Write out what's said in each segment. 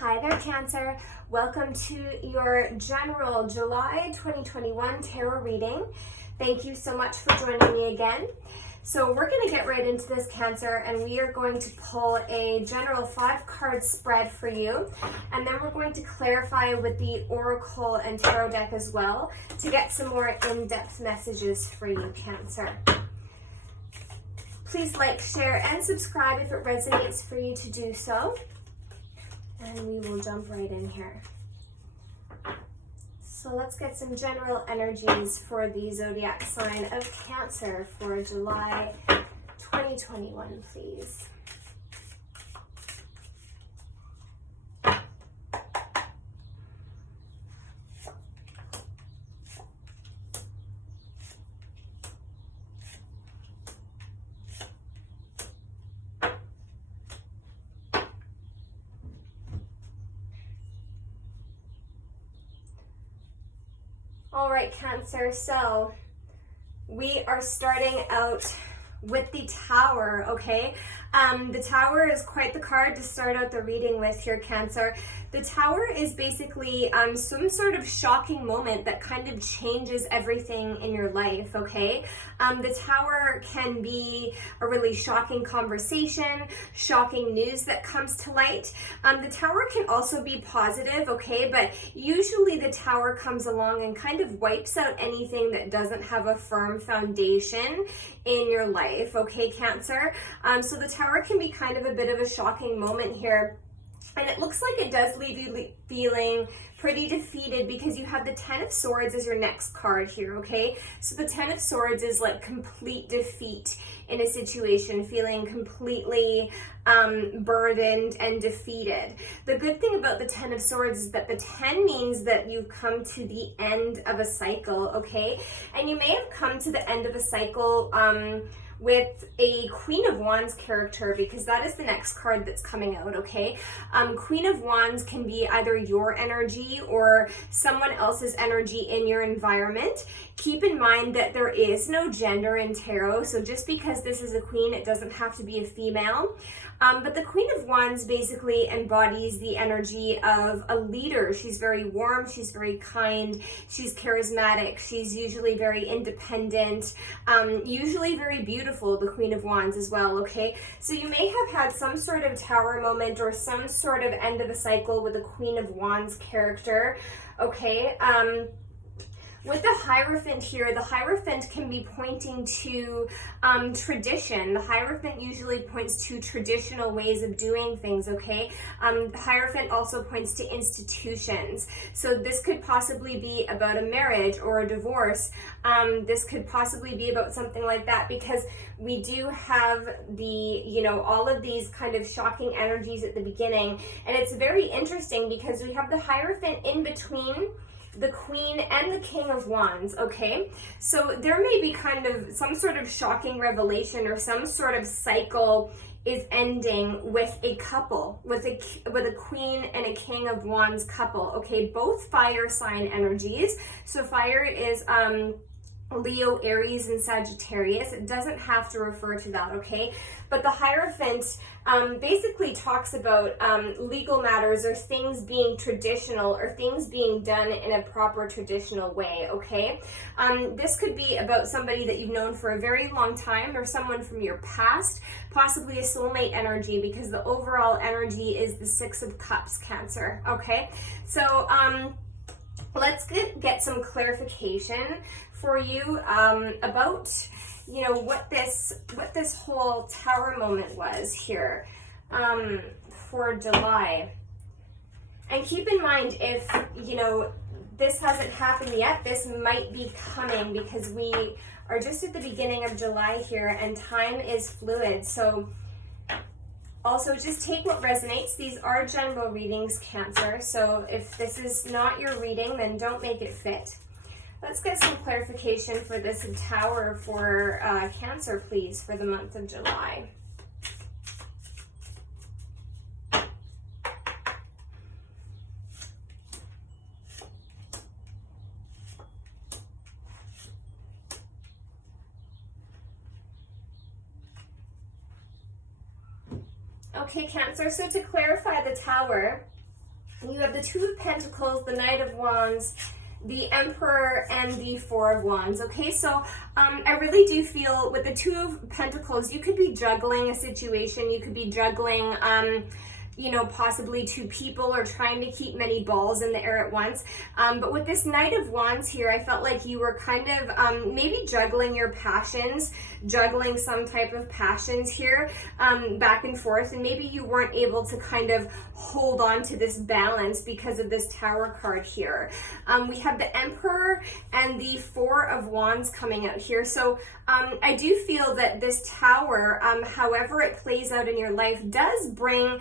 Hi there, Cancer. Welcome to your general July 2021 tarot reading. Thank you so much for joining me again. So we're going to get right into this, Cancer, and we are going to pull a general 5-card spread for you. And then we're going to clarify with the Oracle and Tarot deck as well to get some more in-depth messages for you, Cancer. Please like, share, and subscribe if it resonates for you to do so. And we will jump right in here. So let's get some general energies for the zodiac sign of Cancer for July 2021, please. All right, Cancer, so we are starting out with the Tower, okay? The Tower is quite the card to start out the reading with here, Cancer. The Tower is basically some sort of shocking moment that kind of changes everything in your life, okay? The Tower can be a really shocking conversation, shocking news that comes to light. The Tower can also be positive, okay? But usually the Tower comes along and kind of wipes out anything that doesn't have a firm foundation in your life, okay, Cancer? So the Tower can be kind of a bit of a shocking moment here. And it looks like it does leave you feeling pretty defeated because you have the Ten of Swords as your next card here, okay? So the Ten of Swords is like complete defeat in a situation, feeling completely burdened and defeated. The good thing about the Ten of Swords is that the 10 means that you've come to the end of a cycle, okay? And you may have come to the end of a cycle with a Queen of Wands character, because that is the next card that's coming out, okay? Queen of Wands can be either your energy or someone else's energy in your environment. Keep in mind that there is no gender in tarot, so just because this is a queen, it doesn't have to be a female. But the Queen of Wands basically embodies the energy of a leader. She's very warm, she's very kind, she's charismatic, she's usually very independent, usually very beautiful, the Queen of Wands as well, okay? So you may have had some sort of Tower moment or some sort of end of a cycle with the Queen of Wands character, okay? With the Hierophant here, the Hierophant can be pointing to tradition. The Hierophant usually points to traditional ways of doing things, okay? The Hierophant also points to institutions. So this could possibly be about a marriage or a divorce. This could possibly be about something like that, because we do have the, all of these kind of shocking energies at the beginning. And it's very interesting because we have the Hierophant in between the Queen and the King of Wands, okay? So there may be kind of some sort of shocking revelation or some sort of cycle is ending with a couple, with a Queen and a King of Wands couple, okay? Both fire sign energies. So fire is Leo, Aries, and Sagittarius. It doesn't have to refer to that, okay? But the Hierophant basically talks about legal matters or things being traditional or things being done in a proper traditional way, okay? This could be about somebody that you've known for a very long time or someone from your past, possibly a soulmate energy, because the overall energy is the Six of Cups, Cancer, okay? So let's get some clarification for you about what this whole Tower moment was here for July. And keep in mind, if this hasn't happened yet, this might be coming, because we are just at the beginning of July here and time is fluid. So also just take what resonates. These are general readings, Cancer. So if this is not your reading, then don't make it fit. Let's get some clarification for this Tower for Cancer, please, for the month of July. Okay, Cancer, so to clarify the Tower, You have the Two of Pentacles, the Knight of Wands, the Emperor, and the Four of Wands. Okay, so I really do feel with the Two of Pentacles, you could be juggling a situation. You could be juggling, you know, possibly two people, or trying to keep many balls in the air at once. But with this Knight of Wands here, I felt like you were kind of maybe juggling your passions, juggling some type of passions here, back and forth, and maybe you weren't able to kind of hold on to this balance because of this Tower card here. We have the Emperor and the Four of Wands coming out here. So I do feel that this Tower, however it plays out in your life, does bring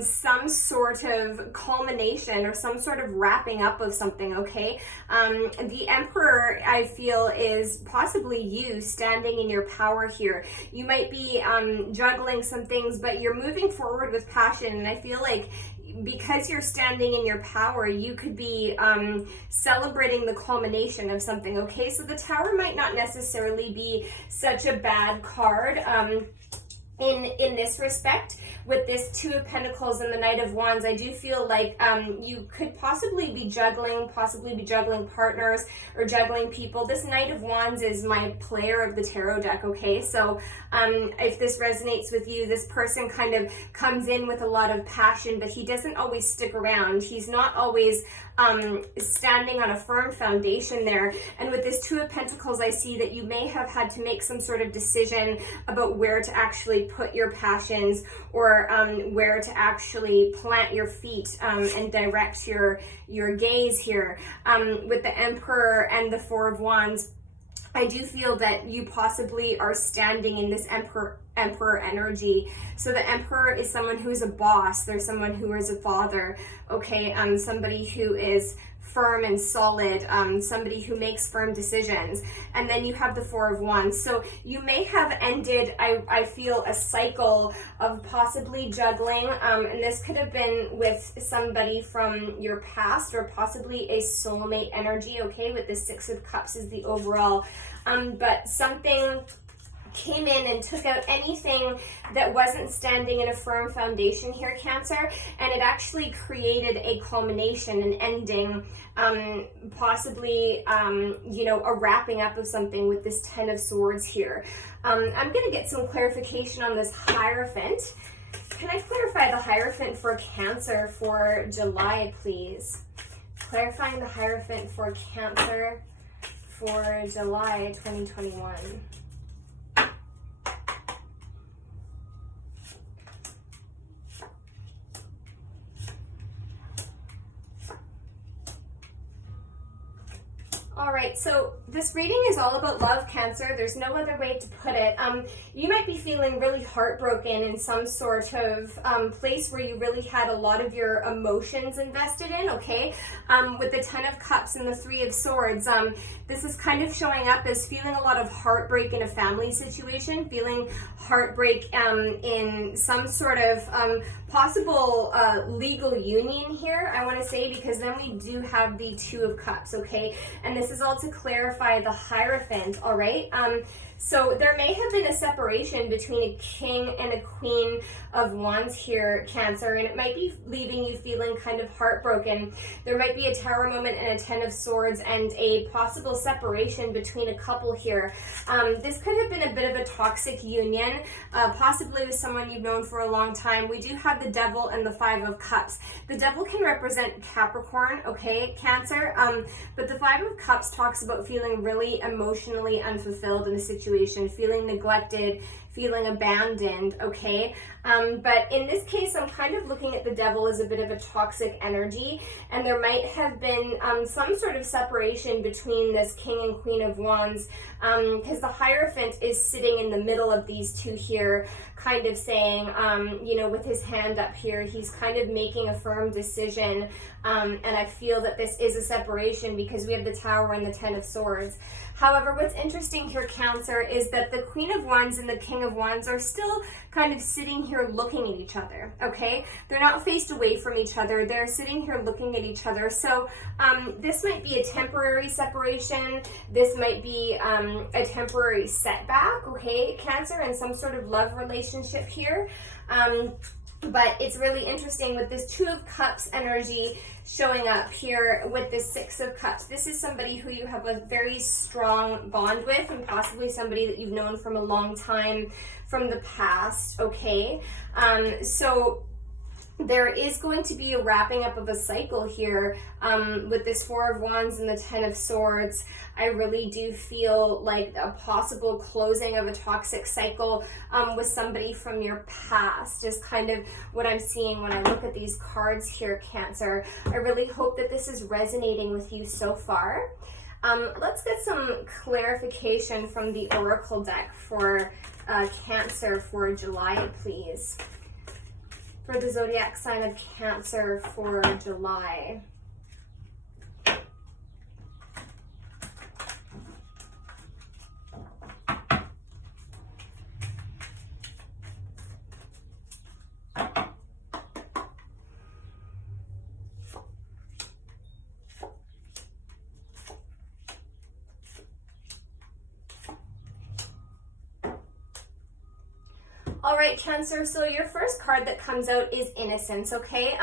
some sort of culmination or some sort of wrapping up of something, okay? The Emperor, I feel, is possibly you standing in your power here. You might be juggling some things, but you're moving forward with passion, and I feel like because you're standing in your power, you could be celebrating the culmination of something, okay? So the Tower might not necessarily be such a bad card in this respect. With this Two of Pentacles and the Knight of Wands, I do feel like you could possibly be juggling partners or juggling people. This Knight of Wands is my player of the tarot deck, okay? So if this resonates with you, this person kind of comes in with a lot of passion, but he doesn't always stick around. He's not always standing on a firm foundation there. And with this Two of Pentacles, I see that you may have had to make some sort of decision about where to actually put your passions, or where to actually plant your feet and direct your gaze here. With the Emperor and the Four of Wands, I do feel that you possibly are standing in this Emperor energy. So the Emperor is someone who is a boss. There's someone who is a father, okay? Somebody who is firm and solid, somebody who makes firm decisions. And then you have the Four of Wands. So you may have ended, I feel, a cycle of possibly juggling, and this could have been with somebody from your past, or possibly a soulmate energy, okay? With the Six of Cups is the overall, but something came in and took out anything that wasn't standing in a firm foundation here, Cancer, and it actually created a culmination, an ending, possibly, you know, a wrapping up of something with this Ten of Swords here. I'm going to get some clarification on this Hierophant. Can I clarify the Hierophant for Cancer for July, please? Clarifying the Hierophant for Cancer for July 2021. All right, so this reading is all about love, Cancer. There's no other way to put it. You might be feeling really heartbroken in some sort of place where you really had a lot of your emotions invested in, okay? With the Ten of Cups and the Three of Swords, this is kind of showing up as feeling a lot of heartbreak in a family situation, feeling heartbreak in some sort of possible legal union here, I want to say, because then we do have the Two of Cups, okay? And this is all to clarify the Hierophant, all right? So there may have been a separation between a King and a Queen of Wands here, Cancer, and it might be leaving you feeling kind of heartbroken. There might be a Tower moment and a Ten of Swords and a possible separation between a couple here. This could have been a bit of a toxic union, possibly with someone you've known for a long time. We do have the Devil and the Five of Cups. The Devil can represent Capricorn, okay, Cancer, but the Five of Cups talks about feeling really emotionally unfulfilled in a situation, feeling neglected, feeling abandoned, okay? But in this case, I'm kind of looking at the Devil as a bit of a toxic energy, and there might have been some sort of separation between this King and Queen of Wands, because the Hierophant is sitting in the middle of these two here, kind of saying, you know, with his hand up here, he's kind of making a firm decision, and I feel that this is a separation because we have the Tower and the Ten of Swords. However, what's interesting here, Cancer, is that the Queen of Wands and the King of Wands are still kind of sitting here looking at each other, okay? They're not faced away from each other. They're sitting here looking at each other. So this might be a temporary separation. This might be a temporary setback, okay, Cancer, in some sort of love relationship here. But it's really interesting with this Two of Cups energy showing up here with this Six of Cups. This is somebody who you have a very strong bond with, and possibly somebody that you've known from a long time from the past, okay? So there is going to be a wrapping up of a cycle here with this Four of Wands and the Ten of Swords. I really do feel like a possible closing of a toxic cycle with somebody from your past is kind of what I'm seeing when I look at these cards here, Cancer. I really hope that this is resonating with you so far. Let's get some clarification from the Oracle deck for Cancer for July, please. For the zodiac sign of Cancer for July. All right, Cancer, so your first card that comes out is innocence, okay?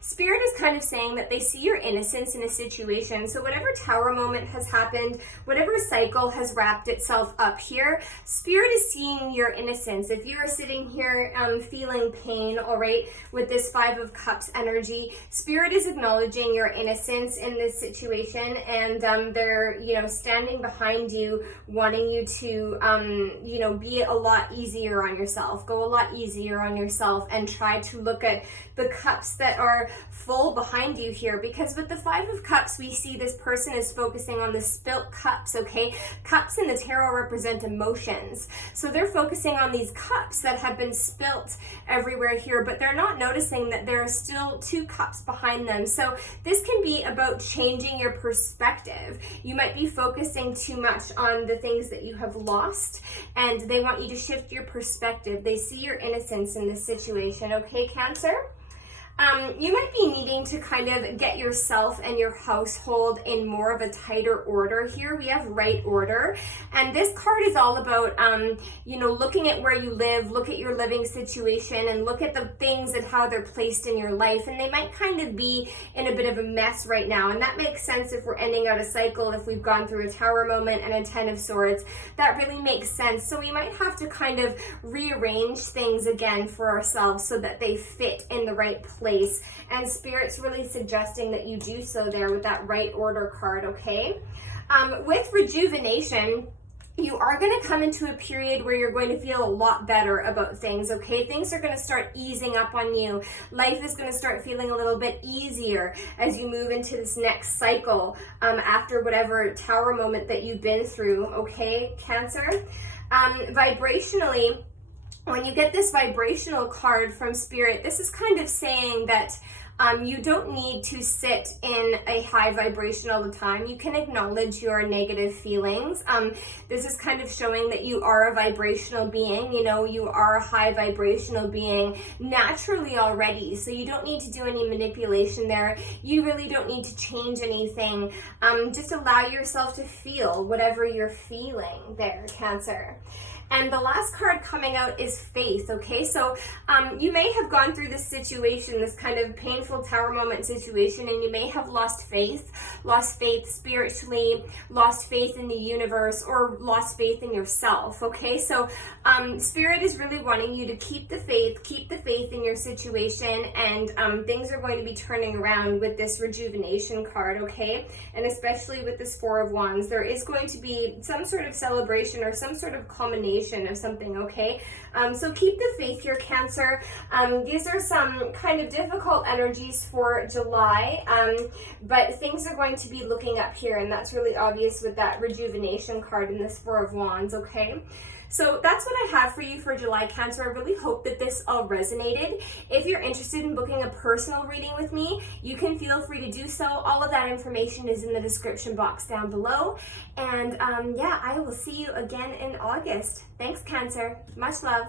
Spirit is kind of saying that they see your innocence in a situation. So whatever tower moment has happened, whatever cycle has wrapped itself up here, Spirit is seeing your innocence. If you are sitting here feeling pain, all right, with this Five of Cups energy, Spirit is acknowledging your innocence in this situation, and they're, you know, standing behind you, wanting you to, you know, be a lot easier on yourself. Go a lot easier on yourself and try to look at the cups that are full behind you here, because with the Five of Cups, we see this person is focusing on the spilt cups, okay? Cups in the tarot represent emotions. So they're focusing on these cups that have been spilt everywhere here, but they're not noticing that there are still two cups behind them. So this can be about changing your perspective. You might be focusing too much on the things that you have lost, and they want you to shift your perspective. They see your innocence in this situation, okay, Cancer? You might be needing to kind of get yourself and your household in more of a tighter order here. We have right order, and this card is all about, you know, looking at where you live, look at your living situation, and look at the things and how they're placed in your life, and they might kind of be in a bit of a mess right now, and that makes sense if we're ending out a cycle, if we've gone through a Tower moment and a Ten of Swords. That really makes sense. So we might have to kind of rearrange things again for ourselves so that they fit in the right place. And Spirit's really suggesting that you do so there with that right order card, okay? With rejuvenation, you are going to come into a period where you're going to feel a lot better about things, okay? Things are going to start easing up on you. Life is going to start feeling a little bit easier as you move into this next cycle after whatever Tower moment that you've been through, okay, Cancer? Vibrationally, when you get this vibrational card from Spirit, this is kind of saying that you don't need to sit in a high vibration all the time. You can acknowledge your negative feelings. This is kind of showing that you are a vibrational being. You know, you are a high vibrational being naturally already. So you don't need to do any manipulation there. You really don't need to change anything. Just allow yourself to feel whatever you're feeling there, Cancer. And the last card coming out is faith, okay? So you may have gone through this situation, this kind of painful Tower moment situation, and you may have lost faith spiritually, lost faith in the universe, or lost faith in yourself, okay? So Spirit is really wanting you to keep the faith in your situation, and things are going to be turning around with this rejuvenation card, okay? And especially with this Four of Wands, there is going to be some sort of celebration or some sort of culmination of something, okay? So keep the faith here, Cancer. These are some kind of difficult energies for July, but things are going to be looking up here, and that's really obvious with that rejuvenation card in this Four of Wands, okay? So that's what I have for you for July, Cancer. I really hope that this all resonated. If you're interested in booking a personal reading with me, you can feel free to do so. All of that information is in the description box down below. And yeah, I will see you again in August. Thanks, Cancer. Much love.